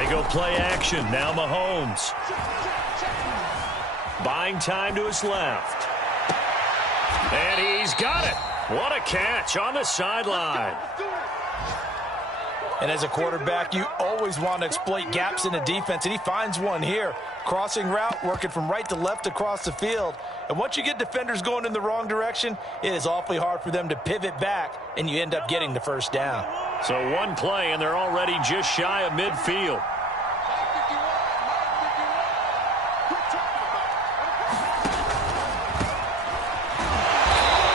They go play action. Now Mahomes. Buying time to his left. And he's got it. What a catch on the sideline. And as a quarterback, you always want to exploit gaps in the defense, and he finds one here. Crossing route, working from right to left across the field. And once you get defenders going in the wrong direction, it is awfully hard for them to pivot back, and you end up getting the first down. So one play, and they're already just shy of midfield.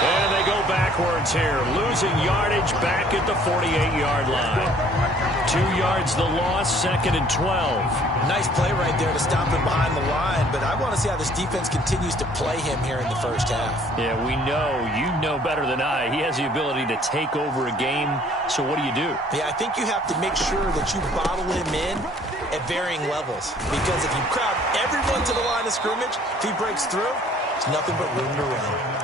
And they go backwards here, losing yardage back at the 48-yard line. 2 yards the loss, 2nd and 12. Nice play right there to stop him behind the line, but I want to see how this defense continues to play him here in the first half. Yeah, we know. You know better than I. He has the ability to take over a game, so what do you do? Yeah, I think you have to make sure that you bottle him in at varying levels, because if you crowd everyone to the line of scrimmage, if he breaks through, it's nothing but room to run.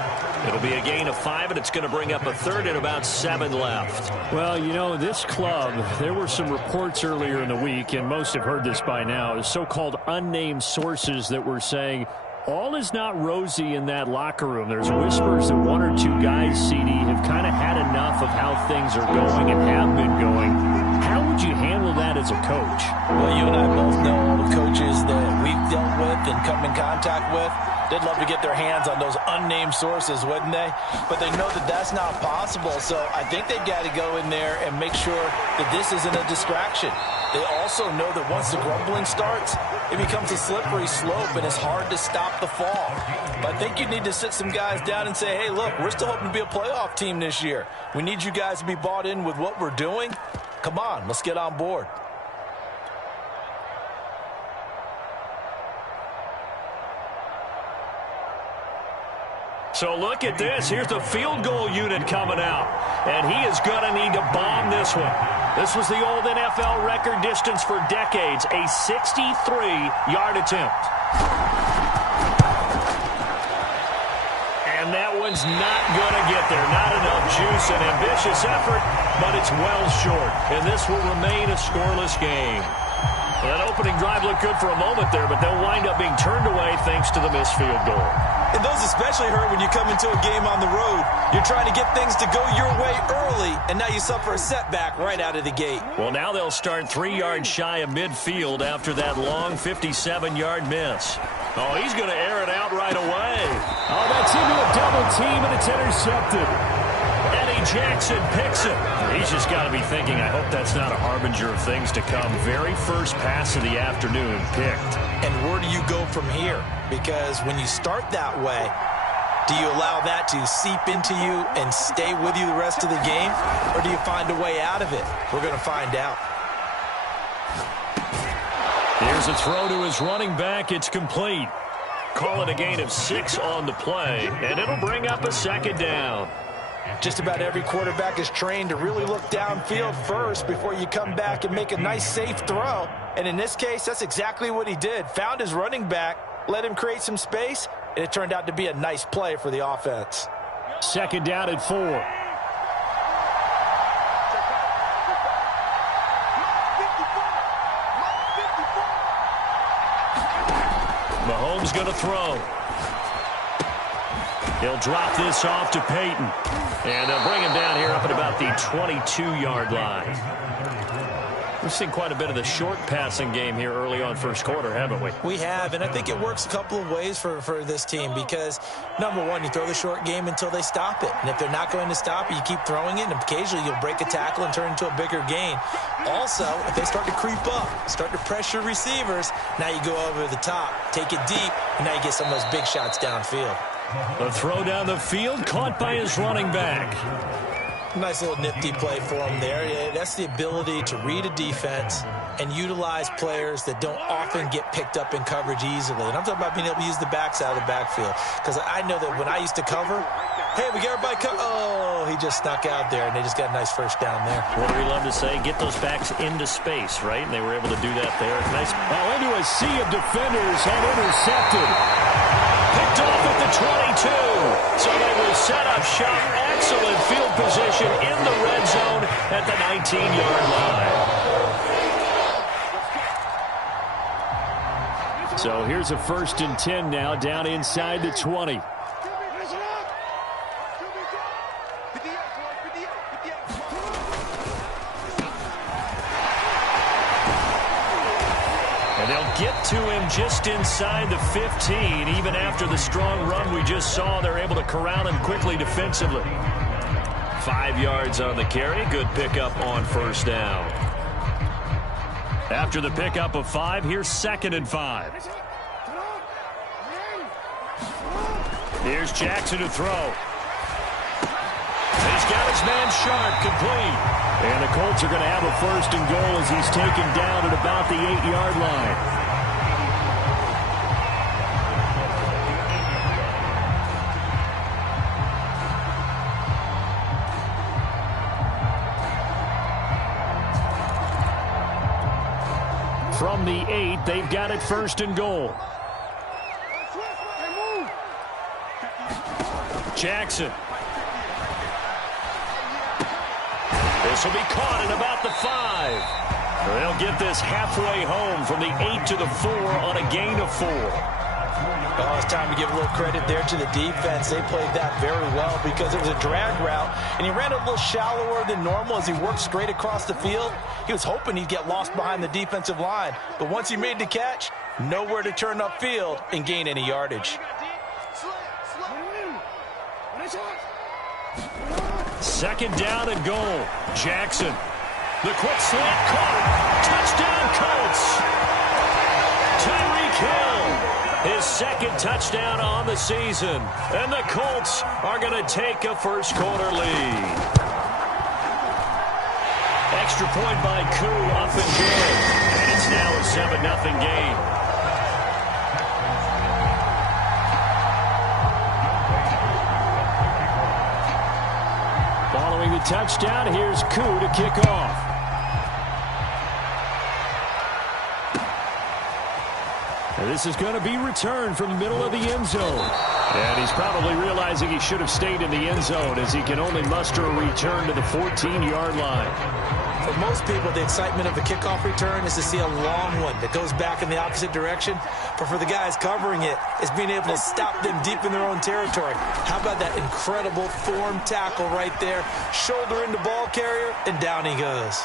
It'll be a gain of 5, and it's going to bring up a third and about 7 left. Well, you know, this club, there were some reports earlier in the week, and most have heard this by now, so-called unnamed sources that were saying all is not rosy in that locker room. There's whispers that 1 or 2 guys, CD, have kind of had enough of how things are going and have been going. How would you handle that as a coach? Well, you and I both know all the coaches that we've dealt with and come in contact with. They'd love to get their hands on those unnamed sources, wouldn't they? But they know that that's not possible, so I think they've got to go in there and make sure that this isn't a distraction. They also know that once the grumbling starts, it becomes a slippery slope, and it's hard to stop the fall. But I think you need to sit some guys down and say, hey, look, we're still hoping to be a playoff team this year. We need you guys to be bought in with what we're doing. Come on, let's get on board. So look at this. Here's the field goal unit coming out. And he is going to need to bomb this one. This was the old NFL record distance for decades, a 63-yard attempt. And that one's not going to get there. Not enough juice, an ambitious effort, but it's well short. And this will remain a scoreless game. That opening drive looked good for a moment there, but they'll wind up being turned away thanks to the missed field goal. And those especially hurt when you come into a game on the road. You're trying to get things to go your way early, and now you suffer a setback right out of the gate. Well, now they'll start 3 yards shy of midfield after that long 57-yard miss. Oh, he's going to air it out right away. Oh, that's into a double team, and it's intercepted. Eddie Jackson picks it. He's just got to be thinking, I hope that's not a harbinger of things to come. Very first pass of the afternoon picked. And where do you go from here? Because when you start that way, do you allow that to seep into you and stay with you the rest of the game? Or do you find a way out of it? We're going to find out. Here's a throw to his running back. It's complete. Call it a gain of 6 on the play, and it'll bring up a 2nd down. Just about every quarterback is trained to really look downfield first before you come back and make a nice, safe throw. And in this case, that's exactly what he did. Found his running back, let him create some space, and it turned out to be a nice play for the offense. 2nd down at 4. Mahomes going to throw. He'll drop this off to Peyton. And they'll bring him down here up at about the 22-yard line. We've seen quite a bit of the short passing game here early on first quarter, haven't we? We have, and I think it works a couple of ways for this team because, number one, you throw the short game until they stop it. And if they're not going to stop it, you keep throwing it, and occasionally you'll break a tackle and turn it into a bigger gain. Also, if they start to creep up, start to pressure receivers, now you go over the top, take it deep, and now you get some of those big shots downfield. The throw down the field, caught by his running back. Nice little nifty play for him there. Yeah, that's the ability to read a defense and utilize players that don't often get picked up in coverage easily. And I'm talking about being able to use the backside of the backfield. Because I know that when I used to cover, hey, we got everybody covered. Oh, he just snuck out there, and they just got a nice first down there. What do we love to say? Get those backs into space, right? And they were able to do that there. Nice. Well, into a sea of defenders and intercepted. Picked off at the 22. So they will set up shop. Excellent field position in the red zone at the 19-yard line. So here's a 1st and 10 now, down inside the 20. And they'll get to him just inside the 15. Even after the strong run we just saw, they're able to corral him quickly defensively. 5 yards on the carry. Good pickup on 1st down. After the pickup of 5, here's 2nd and 5. Here's Jackson to throw. He's got his man Sharp, complete. And the Colts are going to have a 1st and goal as he's taken down at about the 8-yard line. From the 8, they've got it 1st and goal. Jackson. This will be caught at about the 5. They'll get this halfway home from the 8 to the 4 on a gain of 4. Oh, it's time to give a little credit there to the defense. They played that very well because it was a drag route, and he ran a little shallower than normal as he worked straight across the field. He was hoping he'd get lost behind the defensive line, but once he made the catch, nowhere to turn upfield and gain any yardage. 2nd down and goal. Jackson. The quick slant caught. Touchdown, Colts. Tyreek Hill. His 2nd touchdown on the season. And the Colts are going to take a first-quarter lead. Extra point by Koo, up and good. And it's now a 7-0 game. Following the touchdown, here's Koo to kick off. And this is going to be returned from the middle of the end zone. And he's probably realizing he should have stayed in the end zone as he can only muster a return to the 14-yard line. For most people, the excitement of a kickoff return is to see a long one that goes back in the opposite direction. But for the guys covering it, it's being able to stop them deep in their own territory. How about that incredible form tackle right there? Shoulder into ball carrier, and down he goes.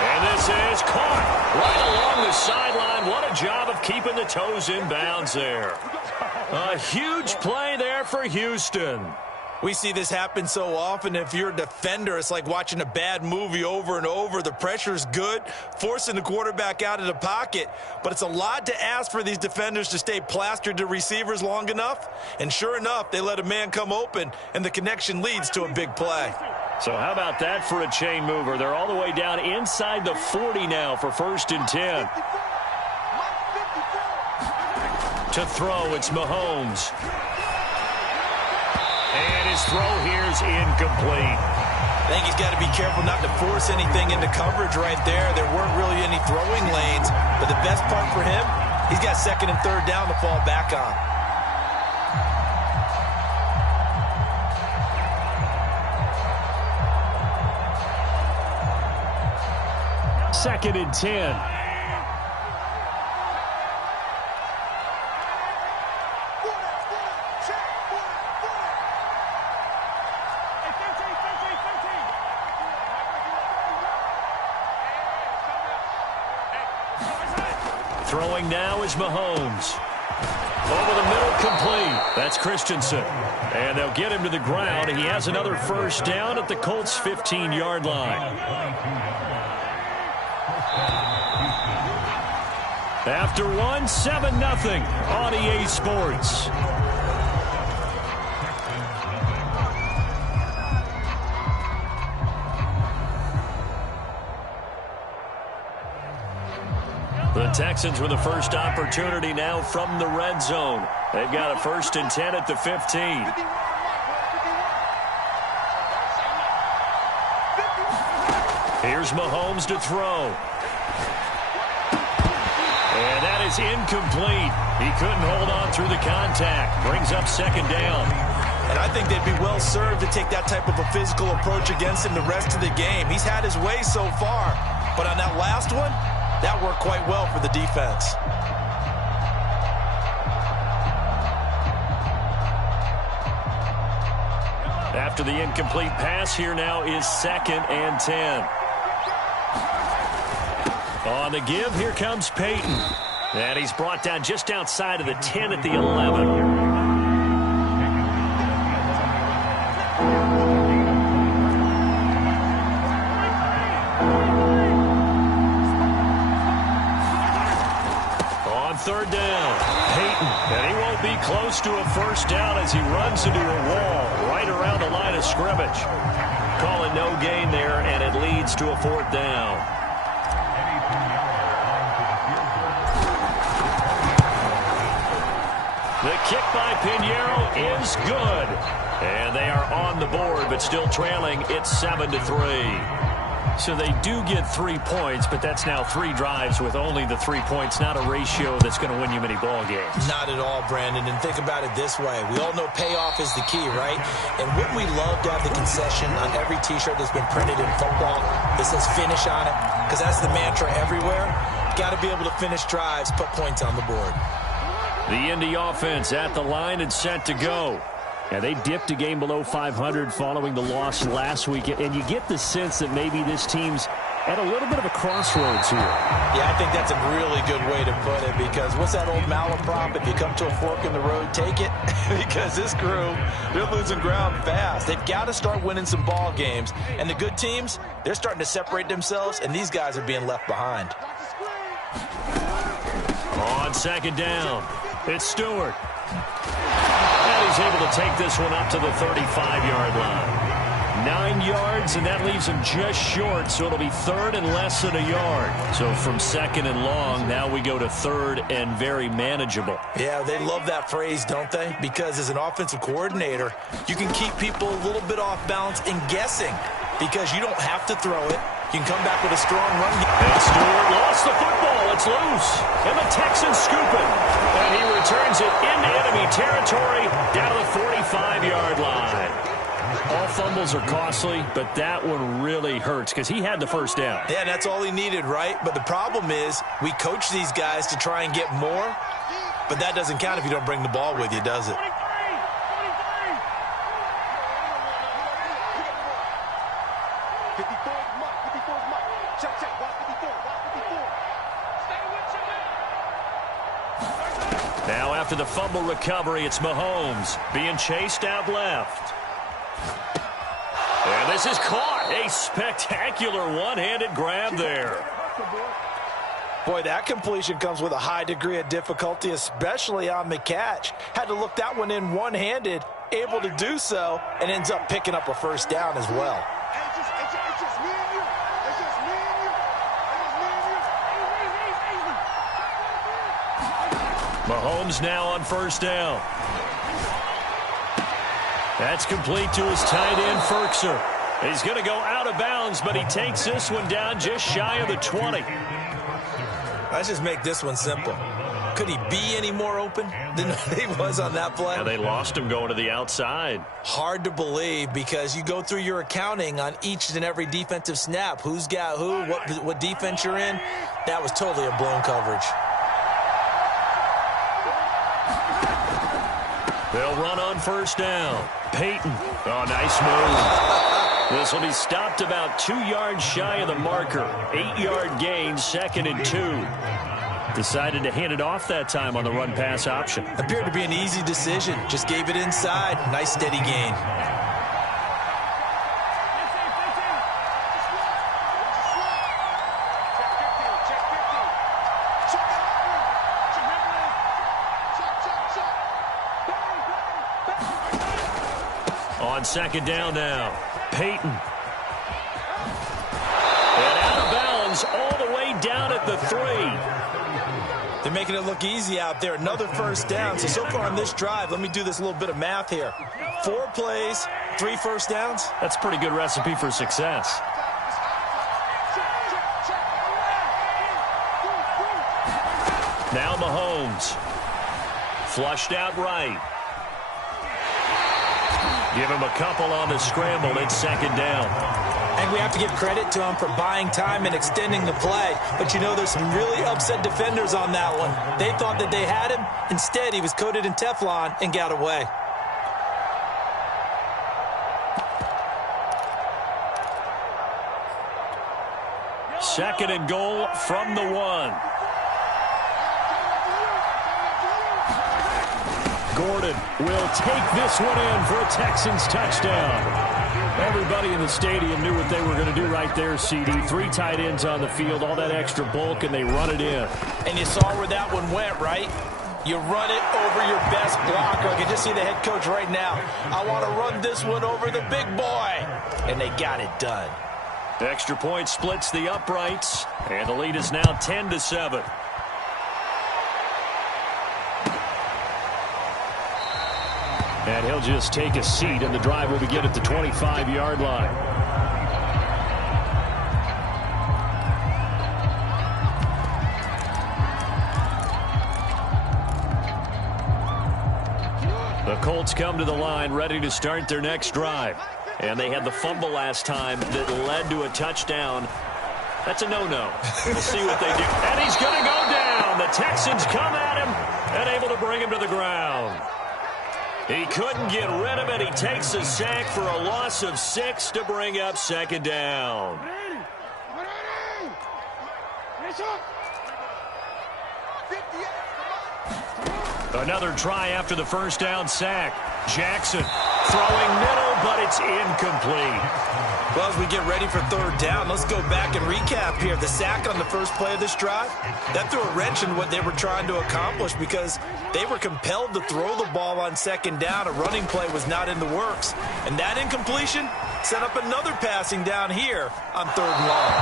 And this is caught right along the sideline. What a job of keeping the toes in bounds there. A huge play there for Houston. We see this happen so often. If you're a defender, it's like watching a bad movie over and over. The pressure's good, forcing the quarterback out of the pocket. But it's a lot to ask for these defenders to stay plastered to receivers long enough. And sure enough, they let a man come open, and the connection leads to a big play. So how about that for a chain mover? They're all the way down inside the 40 now for 1st and 10. To throw, it's Mahomes. And his throw here is incomplete. I think he's got to be careful not to force anything into coverage right there. There weren't really any throwing lanes. But the best part for him, he's got 2nd and 3rd down to fall back on. Second and 10. Throwing now is Mahomes. Over the middle, complete. That's Christensen. And they'll get him to the ground. He has another 1st down at the Colts' 15-yard line. After 7-0 on EA Sports. The Texans with the first opportunity now from the red zone. They've got a 1st and 10 at the 15. Here's Mahomes to throw. And that is incomplete. He couldn't hold on through the contact. Brings up 2nd down. And I think they'd be well served to take that type of a physical approach against him the rest of the game. He's had his way so far. But on that last one, that worked quite well for the defense. After the incomplete pass, here now is 2nd and 10. On the give, here comes Peyton. And he's brought down just outside of the 10 at the 11. Third down, Peyton, and he won't be close to a first down as he runs into a wall right around the line of scrimmage. Calling no gain there, and it leads to a 4th down. The kick by Pinheiro is good, and they are on the board, but still trailing. It's 7-3. So they do get 3 points, but that's now 3 drives with only the 3 points, not a ratio that's going to win you many ball games. Not at all, Brandon. And think about it this way. We all know payoff is the key, right? And wouldn't we love to have the concession on every T-shirt that's been printed in football that says finish on it? Because that's the mantra everywhere. Got to be able to finish drives, put points on the board. The Indy offense at the line and set to go. Yeah, they dipped a game below 500 following the loss last week, and you get the sense that maybe this team's at a little bit of a crossroads here. Yeah, I think that's a really good way to put it, because what's that old malaprop? If you come to a fork in the road, take it. Because this crew, they're losing ground fast. They've got to start winning some ball games, and the good teams, they're starting to separate themselves, and these guys are being left behind. On 2nd down, it's Stewart. And he's able to take this one up to the 35-yard line. 9 yards, and that leaves him just short, so it'll be 3rd and less than a yard. So from 2nd and long, now we go to 3rd and very manageable. Yeah, they love that phrase, don't they? Because as an offensive coordinator, you can keep people a little bit off balance and guessing, because you don't have to throw it. You can come back with a strong run. And Stewart lost the football. It's loose. And the Texans scoop it. And he returns it into enemy territory down to the 45-yard line. All fumbles are costly, but that one really hurts because he had the first down. Yeah, that's all he needed, right? But the problem is we coach these guys to try and get more, but that doesn't count if you don't bring the ball with you, does it? Now after the fumble recovery, it's Mahomes being chased out left. And this is caught. A spectacular one-handed grab there. Boy, that completion comes with a high degree of difficulty, especially on the catch. Had to look that one in one-handed, able to do so, and ends up picking up a first down as well. Mahomes now on first down. That's complete to his tight end, Ferkser. He's going to go out of bounds, but he takes this one down just shy of the 20. Let's just make this one simple. Could he be any more open than he was on that play? Yeah, they lost him going to the outside. Hard to believe, because you go through your accounting on each and every defensive snap. Who's got who, what defense you're in. That was totally a blown coverage. They'll run on first down. Peyton. Oh, nice move. This will be stopped about 2 yards shy of the marker. 8-yard gain, 2nd and 2. Decided to hand it off that time on the run-pass option. Appeared to be an easy decision. Just gave it inside. Nice steady gain. On 2nd down now, Peyton. And out of bounds all the way down at the 3. They're making it look easy out there. Another first down. So far on this drive, let me do this little bit of math here. 4 plays, 3 first downs. That's a pretty good recipe for success. Now Mahomes. Flushed out right. Give him a couple on the scramble. It's 2nd down. And we have to give credit to him for buying time and extending the play. But, you know, there's some really upset defenders on that one. They thought that they had him. Instead, he was coated in Teflon and got away. 2nd and goal from the 1. Gordon will take this one in for a Texans touchdown. Everybody in the stadium knew what they were going to do right there, CD. 3 tight ends on the field, all that extra bulk, and they run it in. And you saw where that one went, right? You run it over your best blocker. I can just see the head coach right now. I want to run this one over the big boy. And they got it done. The extra point splits the uprights, and the lead is now 10-7. And he'll just take a seat, and the drive will begin at the 25-yard line. The Colts come to the line ready to start their next drive. And they had the fumble last time that led to a touchdown. That's a no-no. We'll see what they do. And he's going to go down. The Texans come at him and able to bring him to the ground. He couldn't get rid of it. He takes a sack for a loss of 6 to bring up 2nd down. Another try after the first down sack. Jackson throwing middle, but it's incomplete. Well, as we get ready for 3rd down, let's go back and recap here. The sack on the first play of this drive, that threw a wrench in what they were trying to accomplish because they were compelled to throw the ball on 2nd down. A running play was not in the works. And that incompletion set up another passing down here on 3rd and long.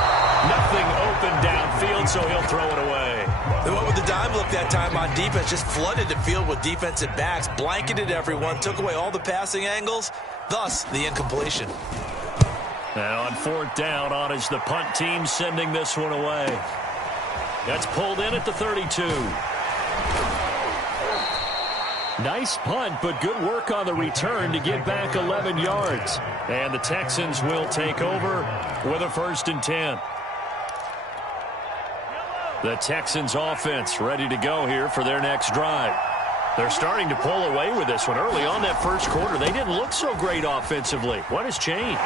Nothing open downfield, so he'll throw it away. They went with the dime look that time on defense, just flooded the field with defensive backs, blanketed everyone, took away all the passing angles, thus the incompletion. Now on 4th down, on is the punt team sending this one away. That's pulled in at the 32. Nice punt, but good work on the return to get back 11 yards. And the Texans will take over with a 1st and 10. The Texans offense ready to go here for their next drive. They're starting to pull away with this one. Early on that first quarter, they didn't look so great offensively. What has changed?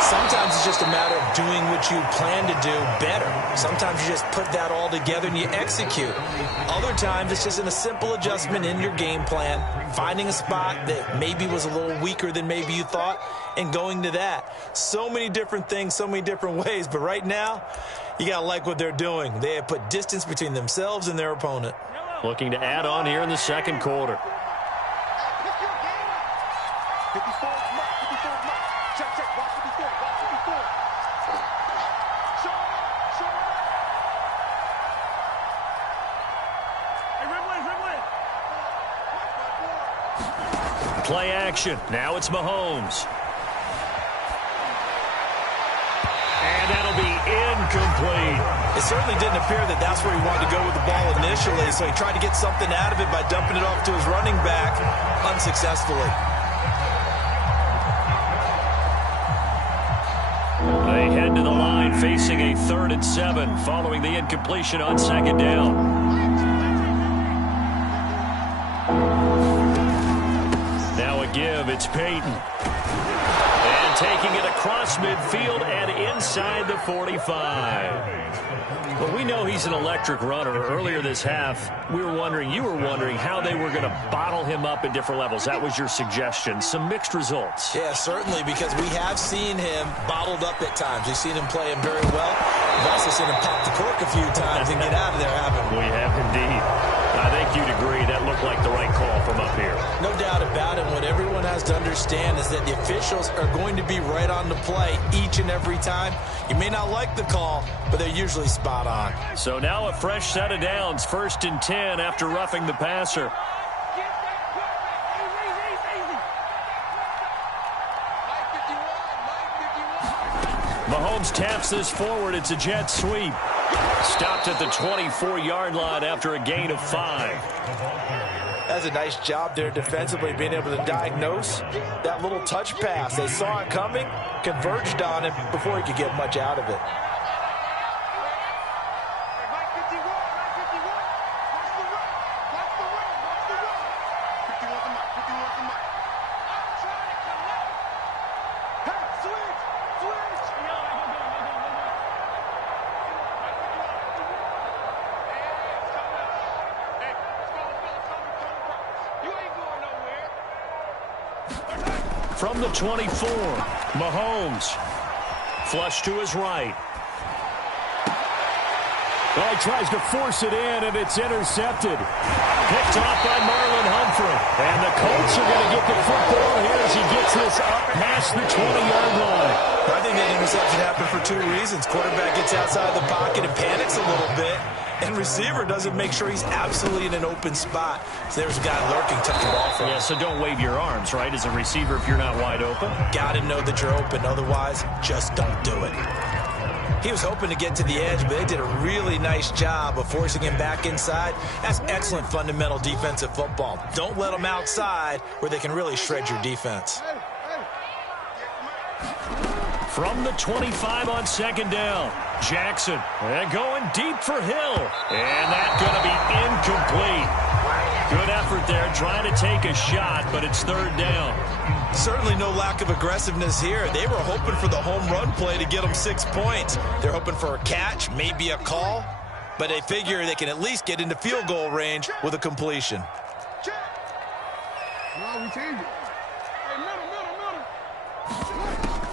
Sometimes it's just a matter of doing what you plan to do better. Sometimes you just put that all together and you execute. Other times it's just in a simple adjustment in your game plan, finding a spot that maybe was a little weaker than maybe you thought, and going to that. So many different things, so many different ways. But right now, you got to like what they're doing. They have put distance between themselves and their opponent. Looking to add on here in the second quarter. Play action. Now it's Mahomes. And that'll be incomplete. It certainly didn't appear that that's where he wanted to go with the ball initially, so he tried to get something out of it by dumping it off to his running back unsuccessfully. They head to the line facing a 3rd and 7 following the incompletion on 2nd down. Now a give, it's Peyton. And taking it across midfield and inside the 45. Well, we know he's an electric runner. Earlier this half, you were wondering how they were going to bottle him up at different levels. That was your suggestion. Some mixed results. Yeah, certainly, because we have seen him bottled up at times. We've seen him play him very well. We've also seen him pop the cork a few times and get out of there, haven't we? We have indeed. I think you'd agree that looked like the right call from up here. No doubt about it. What everyone has to understand is that the officials are going to be right on the play each and every time. You may not like the call, but they're usually spot on. So now a fresh set of downs, 1st and 10 after roughing the passer. Mahomes taps this forward. It's a jet sweep. Stopped at the 24-yard line after a gain of 5. That's a nice job there defensively, being able to diagnose that little touch pass. They saw it coming, converged on him before he could get much out of it. from the 24. Mahomes. Flush to his right. Well, he tries to force it in, and it's intercepted. Picked off by Marlon Humphrey. And the Colts are going to get the football here as he gets this up past the 20-yard line. I think that interception happened for two reasons. Quarterback gets outside the pocket and panics a little bit, and receiver doesn't make sure he's absolutely in an open spot. So there's a guy lurking, took the ball from him. Yeah, so don't wave your arms, right, as a receiver if you're not wide open. Got to know that you're open. Otherwise, just don't do it. He was hoping to get to the edge, but they did a really nice job of forcing him back inside. That's excellent fundamental defensive football. Don't let them outside where they can really shred your defense. From the 25 on second down, Jackson. And going deep for Hill. And that's going to be incomplete. Good effort there, trying to take a shot, but it's third down. Certainly no lack of aggressiveness here. They were hoping for the home run play to get them 6 points. They're hoping for a catch, maybe a call, but they figure they can at least get into field goal range with a completion.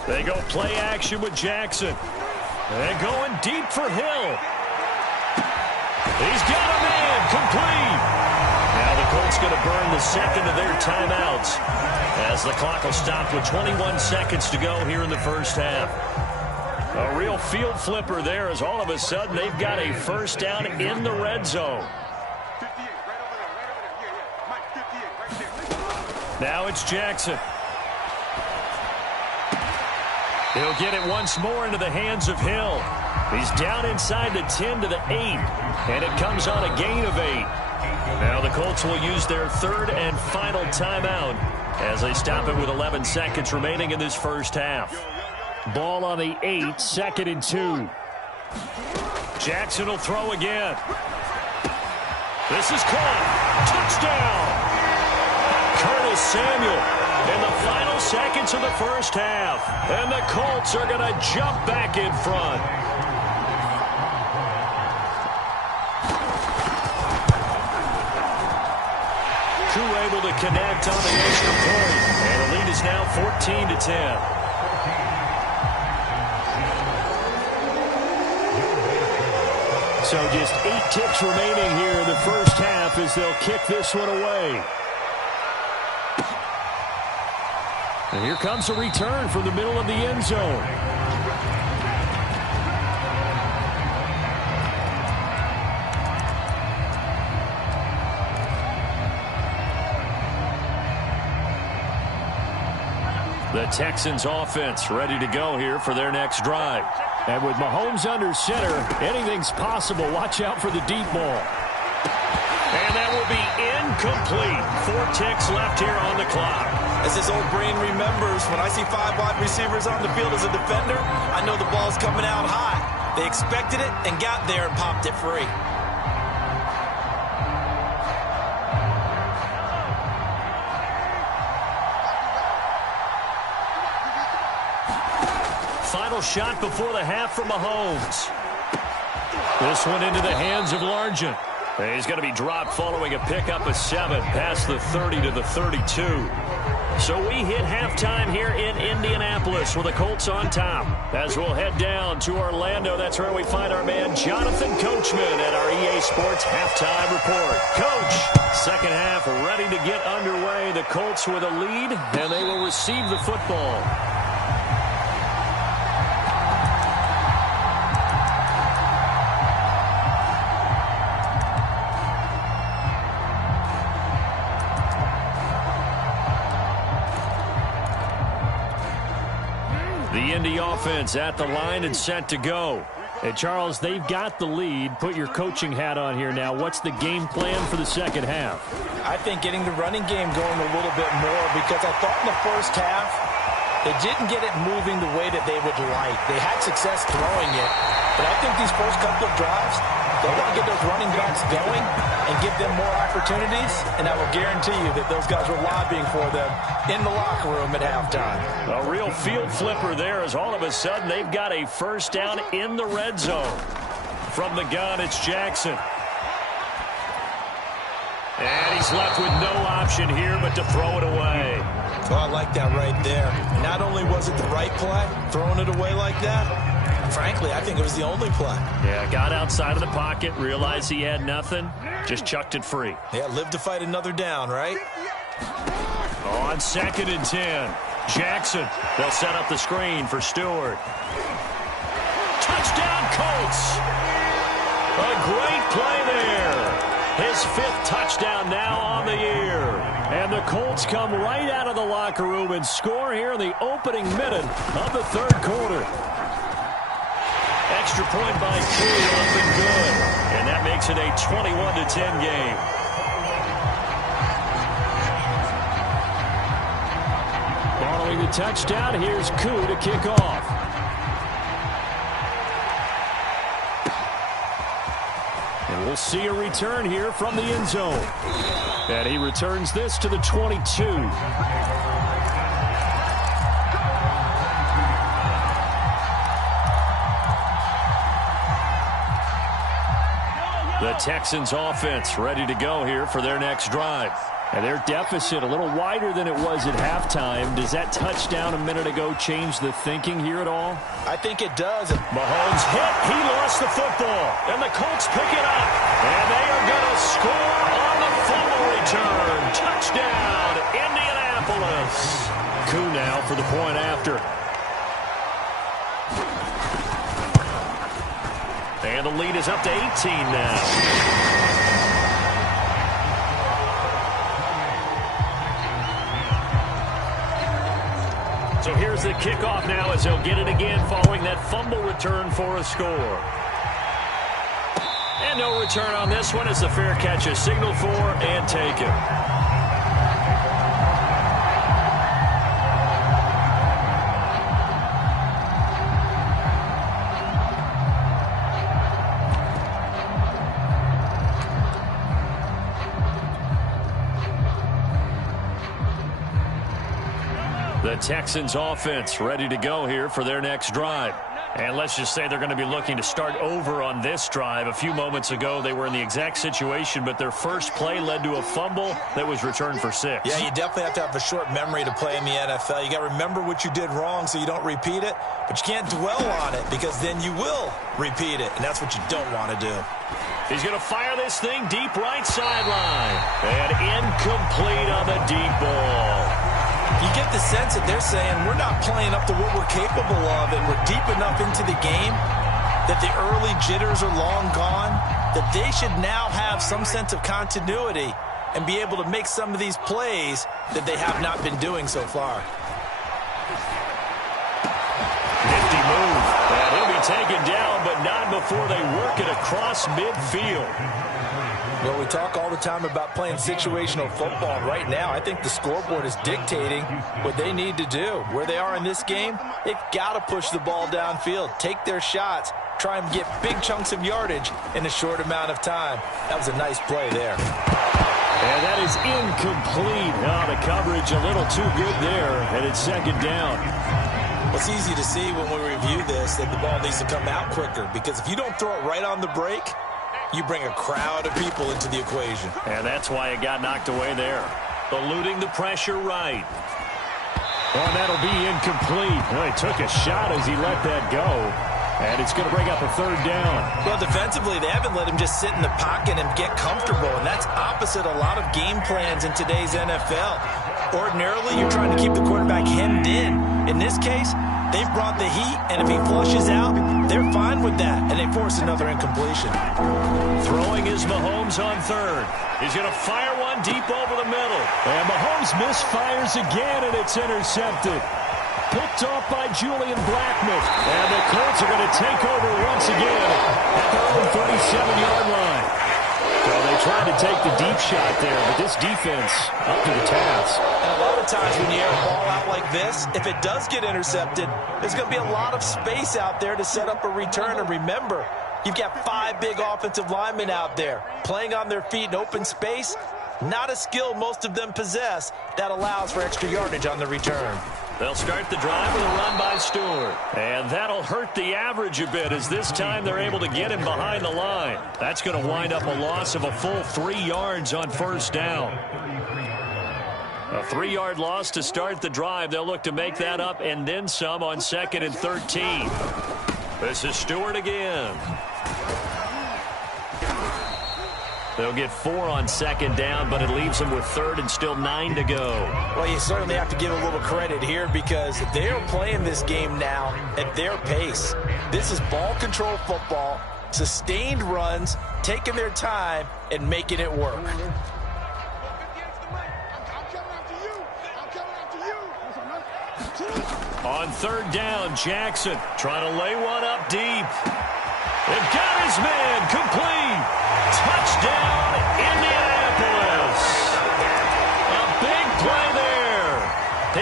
They go play action with Jackson. And going deep for Hill. He's got a man, complete. Now the Colts going to burn the second of their timeouts as the clock will stop with 21 seconds to go here in the first half. A real field flipper there as all of a sudden they've got a first down in the red zone. Now it's Jackson. He'll get it once more into the hands of Hill. He's down inside the 10 to the 8, and it comes on a gain of 8. Now the Colts will use their third and final timeout as they stop it with 11 seconds remaining in this first half. Ball on the 8, 2nd and 2. Jackson will throw again. This is caught. Touchdown! Curtis Samuel in the final seconds of the first half. And the Colts are going to jump back in front. Crew able to connect on the extra point. And the lead is now 14-10. So just 8 ticks remaining here in the first half as they'll kick this one away. And here comes a return from the middle of the end zone. The Texans offense ready to go here for their next drive. And with Mahomes under center, anything's possible. Watch out for the deep ball. And that will be incomplete. 4 ticks left here on the clock. As his old brain remembers, when I see 5 wide receivers on the field as a defender, I know the ball's coming out high. They expected it and got there and popped it free. Final shot before the half from Mahomes. This one into the hands of Largent. He's going to be dropped following a pickup of 7 past the 30 to the 32. So we hit halftime here in Indianapolis with the Colts on top. As we'll head down to Orlando, that's where we find our man Jonathan Coachman at our EA Sports Halftime Report. Coach, second half ready to get underway. The Colts with a lead, and they will receive the football. The Indy offense at the line and set to go. Hey, Charles, they've got the lead. Put your coaching hat on here now. What's the game plan for the second half? I think getting the running game going a little bit more, because I thought in the first half they didn't get it moving the way that they would like. They had success throwing it, but I think these first couple of drives, they want to get those running backs going and give them more opportunities, and I will guarantee you that those guys were lobbying for them in the locker room at halftime. A real field flipper there as all of a sudden they've got a first down in the red zone. From the gun, it's Jackson. And he's left with no option here but to throw it away. Oh, I like that right there. Not only was it the right play, throwing it away like that, frankly, I think it was the only play. Yeah, got outside of the pocket, realized he had nothing, just chucked it free. Yeah, live to fight another down, right? On 2nd and 10, Jackson. They'll set up the screen for Stewart. Touchdown, Colts! A great play there. His 5th touchdown now on the year. And the Colts come right out of the locker room and score here in the opening minute of the 3rd quarter. Extra point by 2, up and good. And that makes it a 21-10 game. Following the touchdown, here's Koo to kick off. And we'll see a return here from the end zone. And he returns this to the 22. The Texans offense ready to go here for their next drive. And their deficit a little wider than it was at halftime. Does that touchdown a minute ago change the thinking here at all? I think it does. Mahomes hit. He lost the football. And the Colts pick it up. And they are going to score on the fumble return. Touchdown, Indianapolis. Koo now for the point after. And the lead is up to 18 now. So here's the kickoff now as they'll get it again following that fumble return for a score. And no return on this one as the fair catch is signaled for and taken. The Texans offense ready to go here for their next drive. And let's just say they're going to be looking to start over on this drive. A few moments ago, they were in the exact situation, but their first play led to a fumble that was returned for 6. Yeah, you definitely have to have a short memory to play in the NFL. You got to remember what you did wrong so you don't repeat it, but you can't dwell on it because then you will repeat it, and that's what you don't want to do. He's going to fire this thing deep right sideline. And incomplete on the deep ball. You get the sense that they're saying we're not playing up to what we're capable of and we're deep enough into the game that the early jitters are long gone, that they should now have some sense of continuity and be able to make some of these plays that they have not been doing so far. Nifty move. And he'll be taken down, but not before they work it across midfield. Well, we talk all the time about playing situational football. Right now, I think the scoreboard is dictating what they need to do. Where they are in this game, they've got to push the ball downfield, take their shots, try and get big chunks of yardage in a short amount of time. That was a nice play there. And that is incomplete. Oh, the coverage a little too good there, and it's 2nd down. Well, it's easy to see when we review this that the ball needs to come out quicker because if you don't throw it right on the break, you bring a crowd of people into the equation. And that's why it got knocked away there. Eluding the pressure right. Oh, that'll be incomplete. Well, he took a shot as he let that go. And it's going to bring up a 3rd down. Well, defensively, they haven't let him just sit in the pocket and get comfortable. And that's opposite a lot of game plans in today's NFL. Ordinarily, you're trying to keep the quarterback hemmed in. In this case, they've brought the heat, and if he flushes out, they're fine with that, and they force another incompletion. Throwing is Mahomes on 3rd. He's going to fire one deep over the middle. And Mahomes misfires again, and it's intercepted. Picked off by Julian Blackmon. And the Colts are going to take over once again at their own 37-yard line. Well, they tried to take the deep shot there, but this defense up to the task. And a lot of times when you air a ball out like this, if it does get intercepted, there's going to be a lot of space out there to set up a return. And remember, you've got 5 big offensive linemen out there playing on their feet in open space. Not a skill most of them possess that allows for extra yardage on the return. They'll start the drive with a run by Stewart. And that'll hurt the average a bit as this time they're able to get him behind the line. That's going to wind up a loss of a full 3 yards on 1st down. A 3-yard loss to start the drive. They'll look to make that up and then some on 2nd and 13. This is Stewart again. They'll get 4 on 2nd down, but it leaves them with 3rd and still 9 to go. Well, you certainly have to give a little credit here because they are playing this game now at their pace. This is ball control football, sustained runs, taking their time, and making it work. On 3rd down, Jackson trying to lay one up deep. They've got his man complete. Touchdown, Indianapolis. A big play there.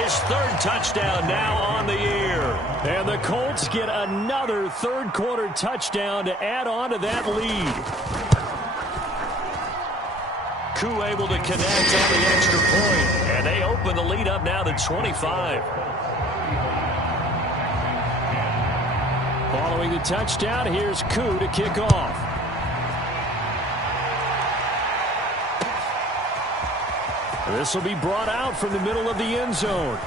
His 3rd touchdown now on the year. And the Colts get another 3rd quarter touchdown to add on to that lead. Koo able to connect on the extra point. And they open the lead up now to 25. Following the touchdown, here's Koo to kick off. This will be brought out from the middle of the end zone.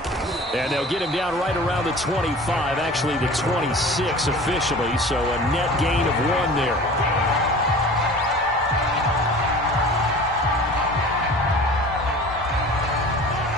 And they'll get him down right around the 25, actually the 26 officially, so a net gain of 1 there.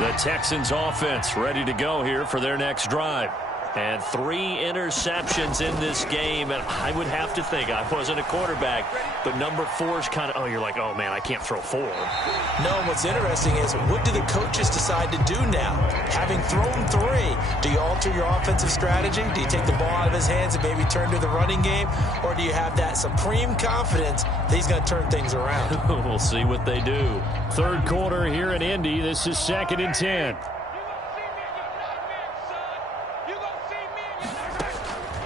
The Texans offense ready to go here for their next drive. And 3 interceptions in this game. And I would have to think, I wasn't a quarterback, but number 4 is kind of, you're like, oh, man, I can't throw 4. No, what's interesting is what do the coaches decide to do now? Having thrown 3, do you alter your offensive strategy? Do you take the ball out of his hands and maybe turn to the running game? Or do you have that supreme confidence that he's going to turn things around? We'll see what they do. 3rd quarter here in Indy. This is 2nd and 10.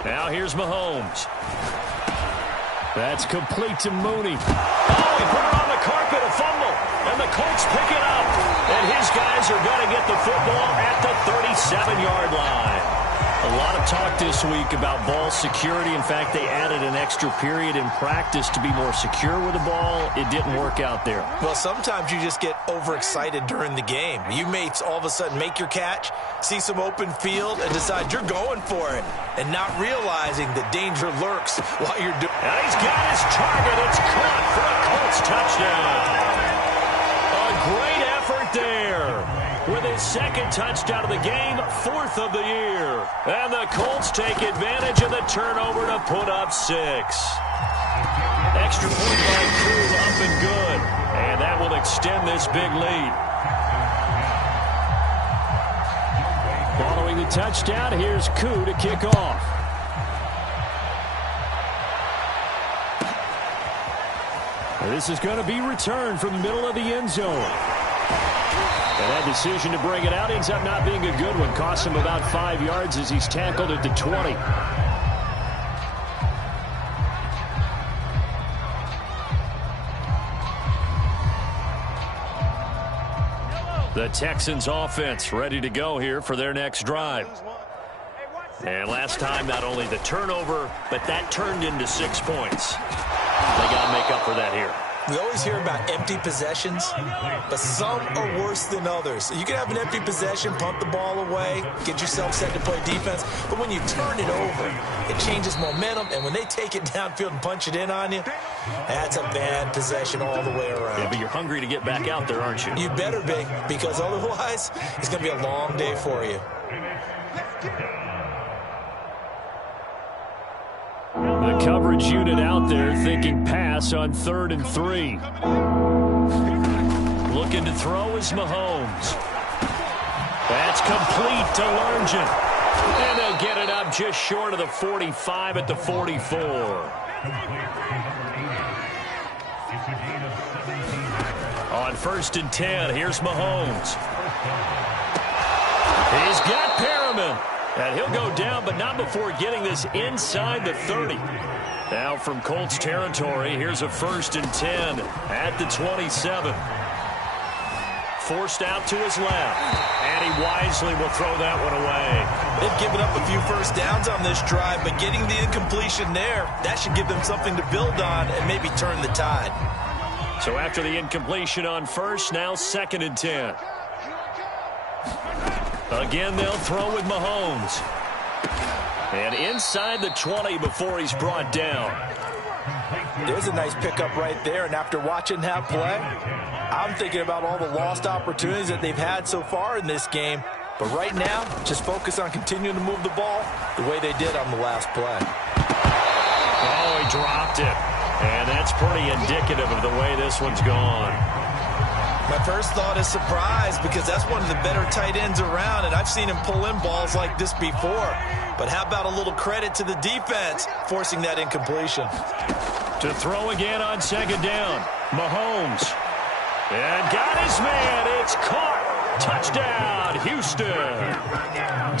Now here's Mahomes. That's complete to Mooney. Oh, he put it on the carpet, a fumble. And the Colts pick it up. And his guys are going to get the football at the 37-yard line. A lot of talk this week about ball security. In fact, they added an extra period in practice to be more secure with the ball. It didn't work out there. Well, sometimes you just get overexcited during the game. You may all of a sudden make your catch, see some open field, and decide you're going for it, and not realizing that danger lurks while you're doing it. And he's got his target. It's caught for a Colts touchdown. A great effort there. With his 2nd touchdown of the game, 4th of the year. And the Colts take advantage of the turnover to put up 6. Extra point by Koo, up and good. And that will extend this big lead. Following the touchdown, here's Koo to kick off. This is going to be returned from the middle of the end zone. And that decision to bring it out ends up not being a good one. Costs him about 5 yards as he's tackled at the 20. The Texans offense ready to go here for their next drive. And last time, not only the turnover, but that turned into 6 points. They got to make up for that here. We always hear about empty possessions, but some are worse than others. You can have an empty possession, pump the ball away, get yourself set to play defense, but when you turn it over, it changes momentum, and when they take it downfield and punch it in on you, that's a bad possession all the way around. Yeah, but you're hungry to get back out there, aren't you? You better be, because otherwise, it's going to be a long day for you. The coverage unit out there thinking pass on 3rd and 3. Looking to throw is Mahomes. That's complete to Largent. And they'll get it up just short of the 45 at the 44. On 1st and 10, here's Mahomes. He's got Perriman. And he'll go down, but not before getting this inside the 30. Now from Colts territory, here's a 1st and 10 at the 27. Forced out to his left. And he wisely will throw that one away. They've given up a few first downs on this drive, but getting the incompletion there, that should give them something to build on and maybe turn the tide. So after the incompletion on 1st, now 2nd and 10. Again, they'll throw with Mahomes. And inside the 20 before he's brought down. There's a nice pickup right there, and after watching that play, I'm thinking about all the lost opportunities that they've had so far in this game. But right now, just focus on continuing to move the ball the way they did on the last play. Oh, he dropped it. And that's pretty indicative of the way this one's gone. My first thought is surprise, because that's one of the better tight ends around, and I've seen him pull in balls like this before. But how about a little credit to the defense forcing that incompletion? To throw again on second down. Mahomes. And got his man. It's caught. Touchdown, Houston.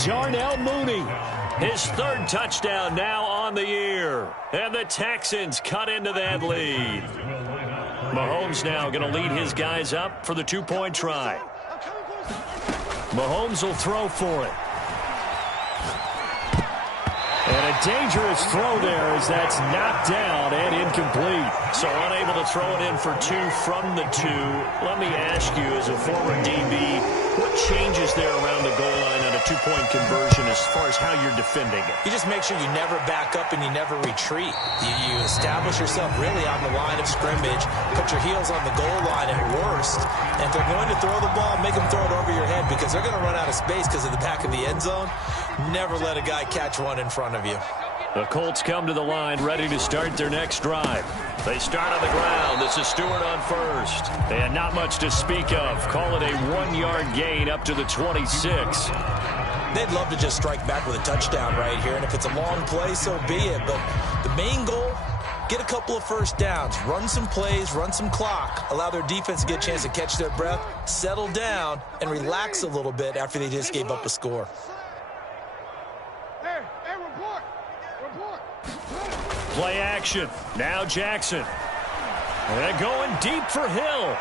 Darnell Mooney. His third touchdown now on the year. And the Texans cut into that lead. Mahomes now going to lead his guys up for the two-point try. Mahomes will throw for it. And a dangerous throw there as that's knocked down and incomplete. So unable to throw it in for two from the two. Let me ask you, as a former DB, what changes there around the goal line on a two-point conversion as far as how you're defending it? You just make sure you never back up and you never retreat. You establish yourself really on the line of scrimmage, put your heels on the goal line at worst, and if they're going to throw the ball, make them throw it over your head, because they're going to run out of space because of the back of the end zone. Never let a guy catch one in front of you. The Colts come to the line ready to start their next drive. They start on the ground. This is Stewart on first. And not much to speak of. Call it a 1-yard gain up to the 26. They'd love to just strike back with a touchdown right here, and if it's a long play, so be it. But the main goal, get a couple of first downs, run some plays, run some clock, allow their defense to get a chance to catch their breath, settle down, and relax a little bit after they just gave up a score. Play action. Now Jackson. They're going deep for Hill.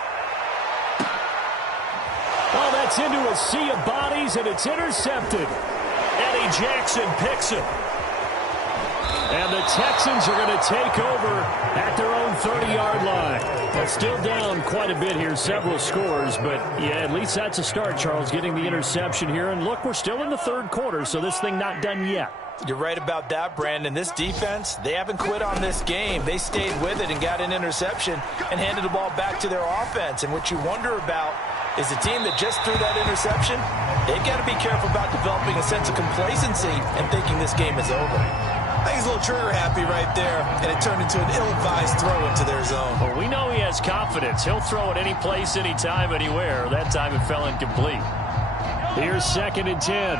Oh, that's into a sea of bodies, and it's intercepted. Eddie Jackson picks it. And the Texans are going to take over at their own 30-yard line. They're still down quite a bit here, several scores, but yeah, at least that's a start, Charles, getting the interception here. And look, we're still in the third quarter, so this thing not done yet. You're right about that, Brandon. This defense, they haven't quit on this game. They stayed with it and got an interception and handed the ball back to their offense. And what you wonder about is the team that just threw that interception, they've got to be careful about developing a sense of complacency and thinking this game is over. I think he's a little trigger happy right there, and it turned into an ill-advised throw into their zone. Well, we know he has confidence. He'll throw it any place, anytime, anywhere. That time it fell incomplete. Here's 2nd and 10.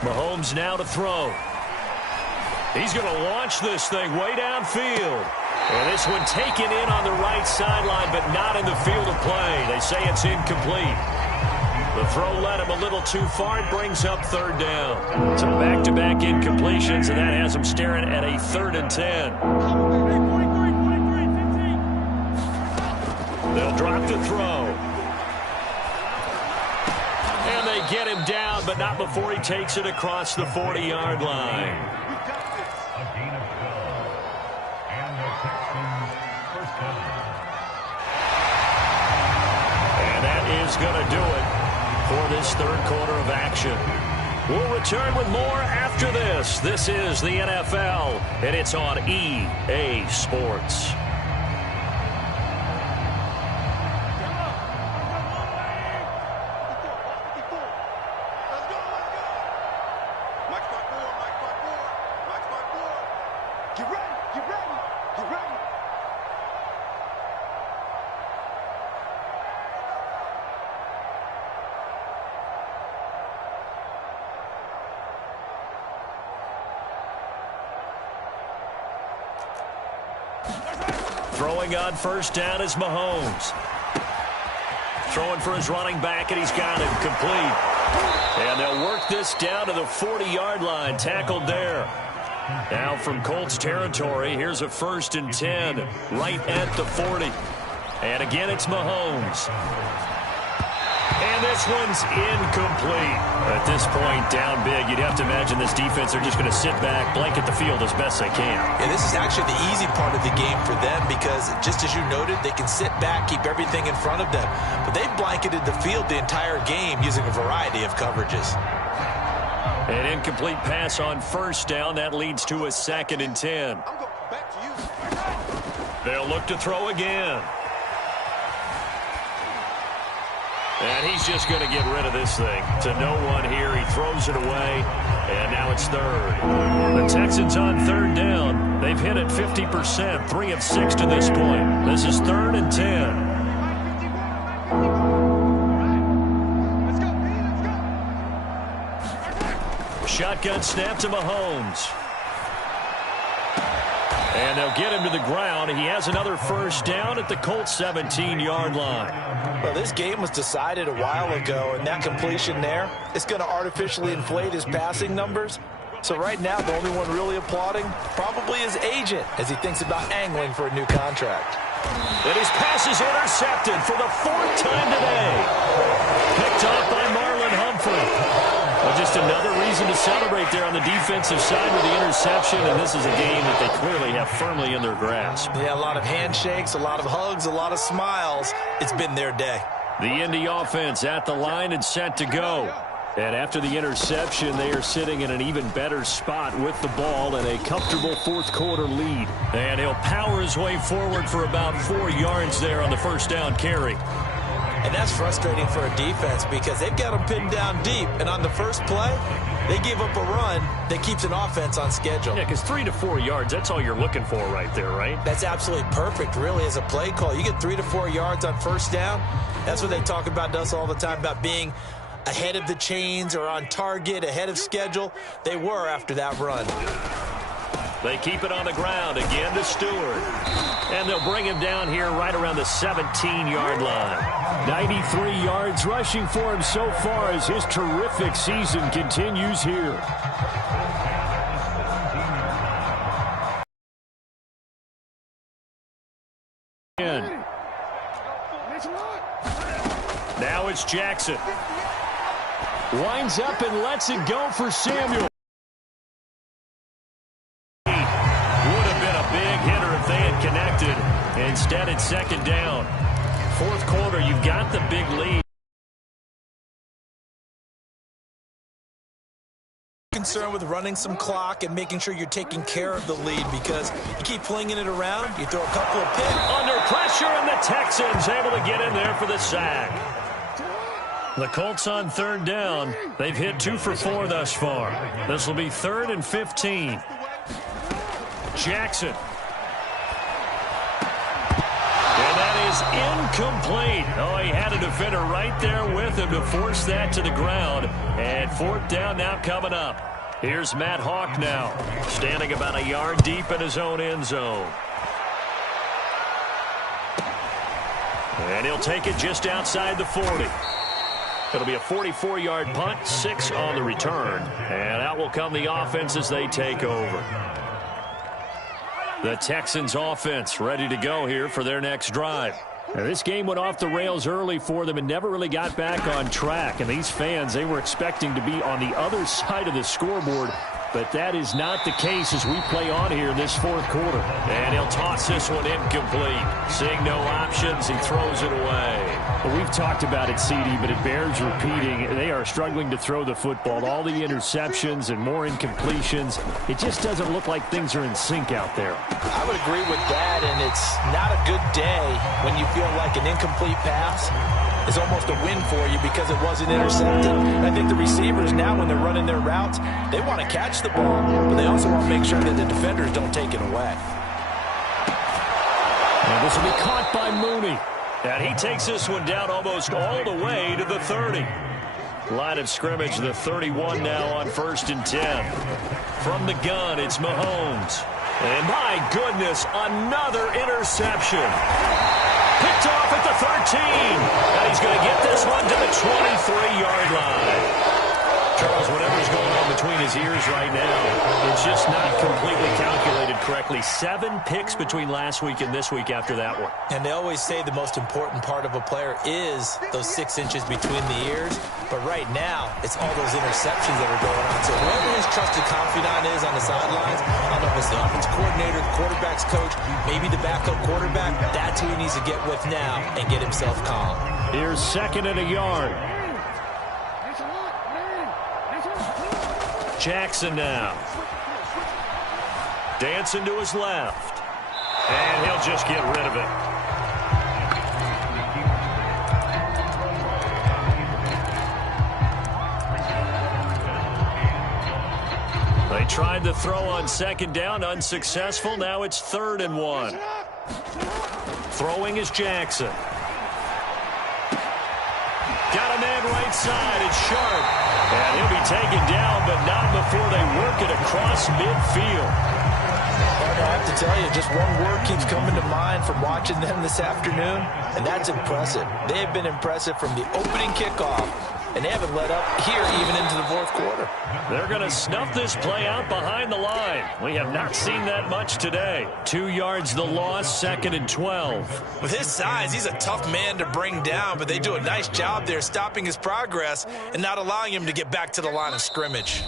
Mahomes now to throw. He's going to launch this thing way downfield. And this one taken in on the right sideline, but not in the field of play. They say it's incomplete. The throw led him a little too far. It brings up 3rd down. So back-to-back incompletions, and that has him staring at a 3rd and 10. They'll drop the throw. And they get him down, but not before he takes it across the 40-yard line. And that is going to do it for this third quarter of action. We'll return with more after this. This is the NFL, and it's on EA Sports. Throwing on first down is Mahomes. Throwing for his running back, and he's got him complete. And they'll work this down to the 40-yard line. Tackled there. Now from Colts territory, here's a 1st and 10 right at the 40. And again, it's Mahomes. And this this one's incomplete. At this point, down big, you'd have to imagine this defense are just going to sit back, blanket the field as best they can. Yeah, this is actually the easy part of the game for them because, just as you noted, they can sit back, keep everything in front of them. But they've blanketed the field the entire game using a variety of coverages. An incomplete pass on first down. That leads to a 2nd and 10. They'll look to throw again. And he's just going to get rid of this thing. To no one here. He throws it away. And now it's 3rd. The Texans on 3rd down. They've hit it 50%. 3 of 6 to this point. This is 3rd and 10. Shotgun snap to Mahomes. And they'll get him to the ground. He has another first down at the Colts 17-yard line. Well, this game was decided a while ago, and that completion there is going to artificially inflate his passing numbers. So right now, the only one really applauding probably his agent as he thinks about angling for a new contract. And his pass is intercepted for the 4th time today. Picked off by Marlon Humphrey. Well, just another reason to celebrate there on the defensive side with the interception, and this is a game that they clearly have firmly in their grasp. Yeah, a lot of handshakes, a lot of hugs, a lot of smiles. It's been their day. The Indy offense at the line and set to go. And after the interception, they are sitting in an even better spot with the ball and a comfortable 4th quarter lead. And he'll power his way forward for about 4 yards there on the first down carry. And that's frustrating for a defense because they've got them pinned down deep. And on the first play, they give up a run that keeps an offense on schedule. Yeah, because 3 to 4 yards, that's all you're looking for right there, right? That's absolutely perfect, really, as a play call. You get 3 to 4 yards on first down. That's what they talk about to us all the time, about being ahead of the chains or on target, ahead of schedule. They were after that run. They keep it on the ground again to Stewart. And they'll bring him down here right around the 17-yard line. 93 yards rushing for him so far as his terrific season continues here. Now it's Jackson. Winds up and lets it go for Samuel. Connected. Instead, it's 2nd down. 4th quarter, you've got the big lead. Concerned with running some clock and making sure you're taking care of the lead because you keep flinging it around, you throw a couple of picks. Under pressure, and the Texans able to get in there for the sack. The Colts on 3rd down. They've hit 2 for 4 thus far. This will be 3rd and 15. Jackson. Is incomplete. Oh, he had a defender right there with him to force that to the ground. And 4th down now coming up. Here's Matt Hawk now, standing about a yard deep in his own end zone. And he'll take it just outside the 40. It'll be a 44-yard punt, 6 on the return. And out will come the offense as they take over. The Texans offense ready to go here for their next drive. Now, this game went off the rails early for them and never really got back on track. And these fans, they were expecting to be on the other side of the scoreboard. But that is not the case as we play on here in this 4th quarter. And he'll toss this one incomplete. Seeing no options, he throws it away. Well, we've talked about it, CD, but it bears repeating. They are struggling to throw the football. All the interceptions and more incompletions. It just doesn't look like things are in sync out there. I would agree with that, and it's not a good day when you feel like an incomplete pass is almost a win for you because it wasn't intercepted. And I think the receivers now, when they're running their routes, they want to catch the ball, but they also want to make sure that the defenders don't take it away. And this will be caught by Mooney. And he takes this one down almost all the way to the 30. Line of scrimmage, the 31 now on 1st and 10. From the gun, it's Mahomes. And my goodness, another interception. Picked off at the 13. And he's going to get this one to the 23-yard line. Charles, whatever's going on between his ears right now, it's just not completely calculated correctly. 7 picks between last week and this week after that one. And they always say the most important part of a player is those 6 inches between the ears. But right now, it's all those interceptions that are going on. So whoever his trusted confidant is on the sidelines, I don't know if it's the offensive coordinator, the quarterback's coach, maybe the backup quarterback, that's who he needs to get with now and get himself calm. Here's 2nd and a yard. Jackson now. Dancing to his left. And he'll just get rid of it. They tried to throw on 2nd down, unsuccessful. Now it's 3rd and 1. Throwing is Jackson. Got a man right side. It's Sharp. And he'll be taken down, but not before they work it across midfield. I have to tell you, just one word keeps coming to mind from watching them this afternoon, and that's impressive. They have been impressive from the opening kickoff, and they haven't let up here even into the 4th quarter. They're going to snuff this play out behind the line. We have not seen that much today. 2 yards the loss, 2nd and 12. With his size, he's a tough man to bring down, but they do a nice job there stopping his progress and not allowing him to get back to the line of scrimmage.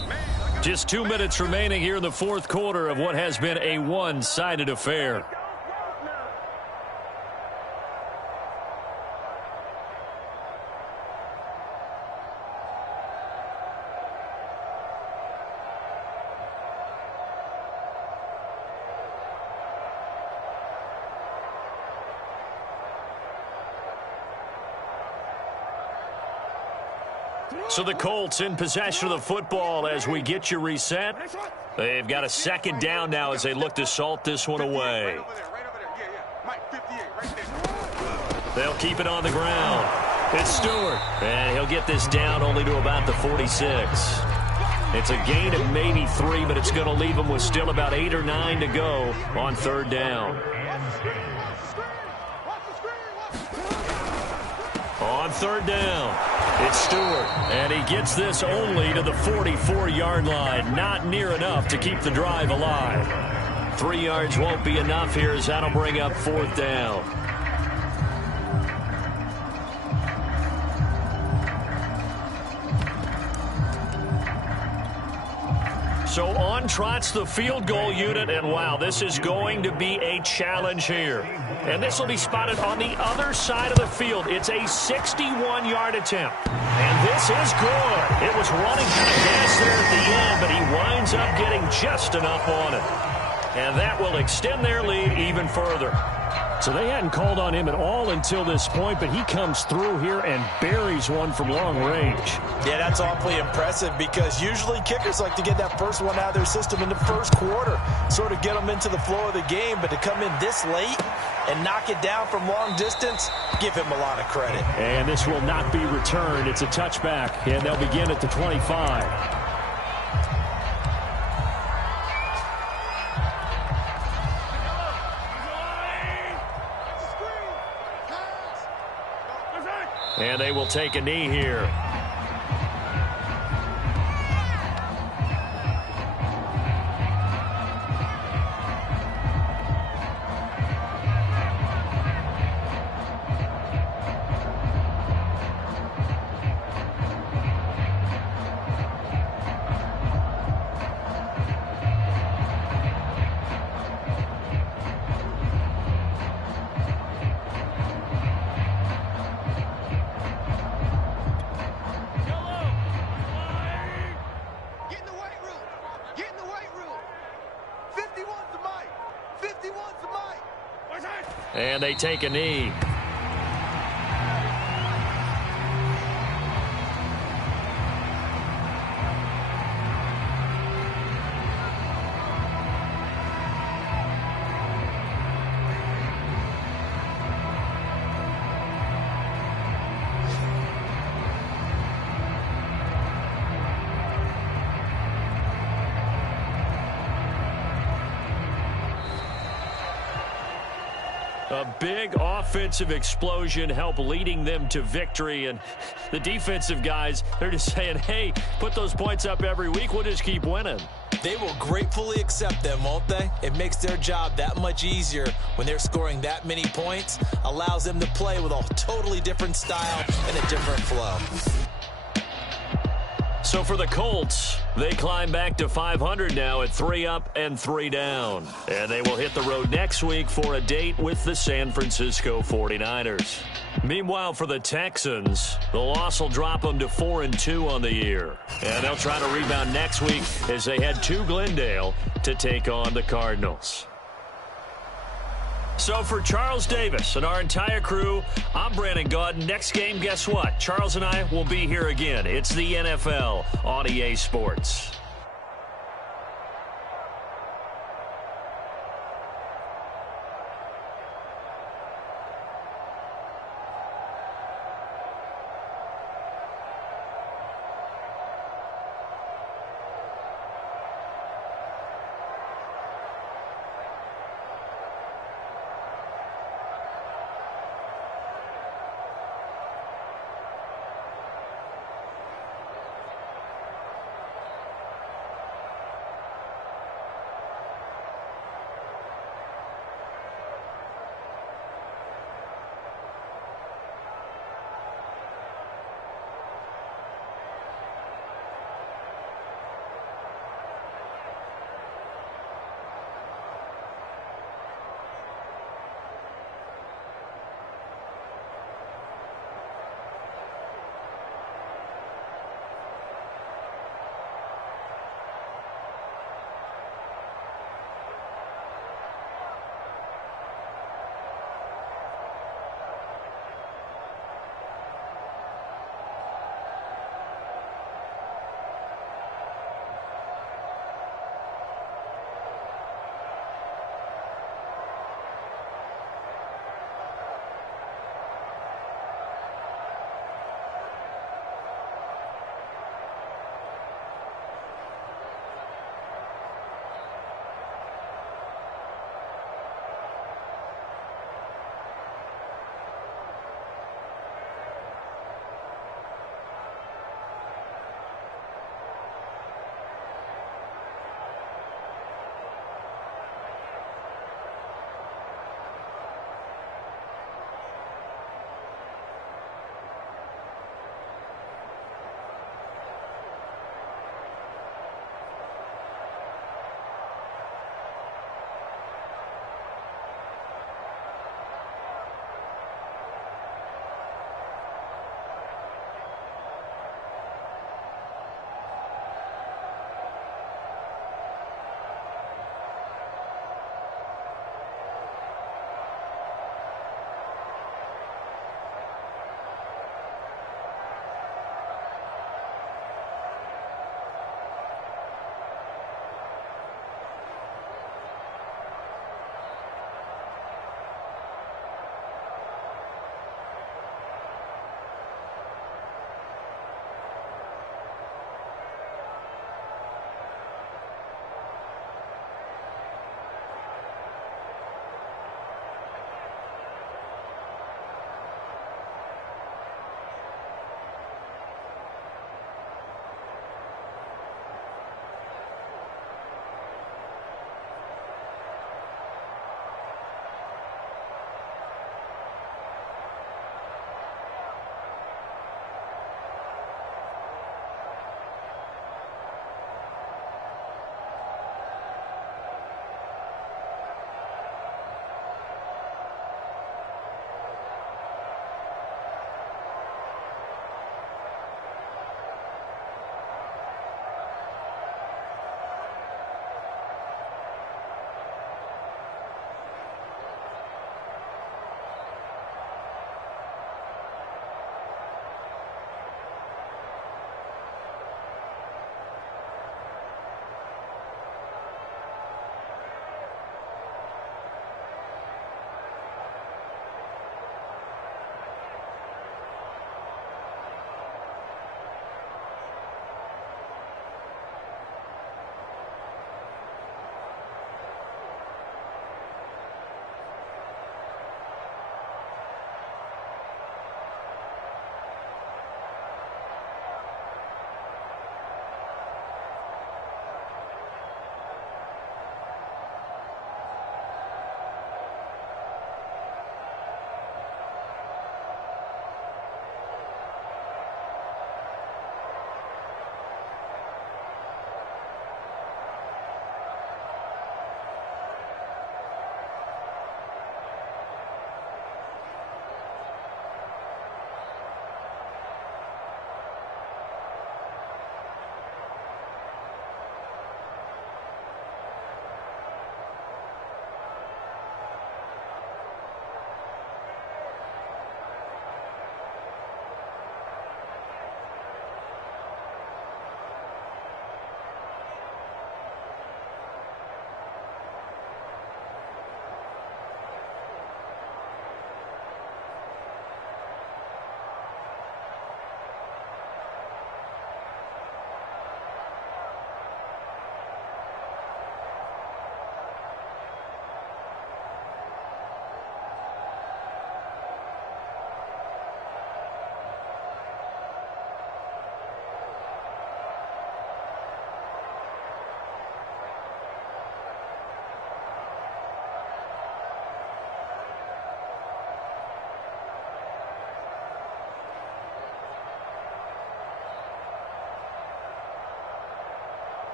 Just 2 minutes remaining here in the 4th quarter of what has been a one-sided affair. So the Colts in possession of the football as we get you reset. They've got a 2nd down now as they look to salt this one away. They'll keep it on the ground. It's Stewart. And he'll get this down only to about the 46. It's a gain of maybe 3, but it's going to leave them with still about 8 or 9 to go on 3rd down. On 3rd down, it's Stewart, and he gets this only to the 44-yard line. Not near enough to keep the drive alive. 3 yards won't be enough here as that'll bring up 4th down. So on trots the field goal unit, and wow, this is going to be a challenge here. And this will be spotted on the other side of the field. It's a 61-yard attempt. And this is good. It was running kind of gas there at the end, but he winds up getting just enough on it. And that will extend their lead even further. So they hadn't called on him at all until this point, but he comes through here and buries one from long range. Yeah, that's awfully impressive because usually kickers like to get that first one out of their system in the 1st quarter, sort of get them into the flow of the game, but to come in this late and knock it down from long distance, give him a lot of credit. And this will not be returned. It's a touchback, and they'll begin at the 25. And they will take a knee here. And they take a knee. A big offensive explosion helped leading them to victory. And the defensive guys, they're just saying, hey, put those points up every week. We'll just keep winning. They will gratefully accept them, won't they? It makes their job that much easier when they're scoring that many points. Allows them to play with a totally different style and a different flow. So for the Colts, they climb back to 500 now at 3 up and 3 down. And they will hit the road next week for a date with the San Francisco 49ers. Meanwhile, for the Texans, the loss will drop them to 4-2 on the year. And they'll try to rebound next week as they head to Glendale to take on the Cardinals. So for Charles Davis and our entire crew, I'm Brandon Gaudin. Next game, guess what? Charles and I will be here again. It's the NFL on EA Sports.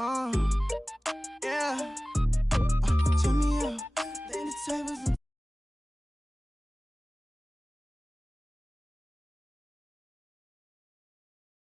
Uh.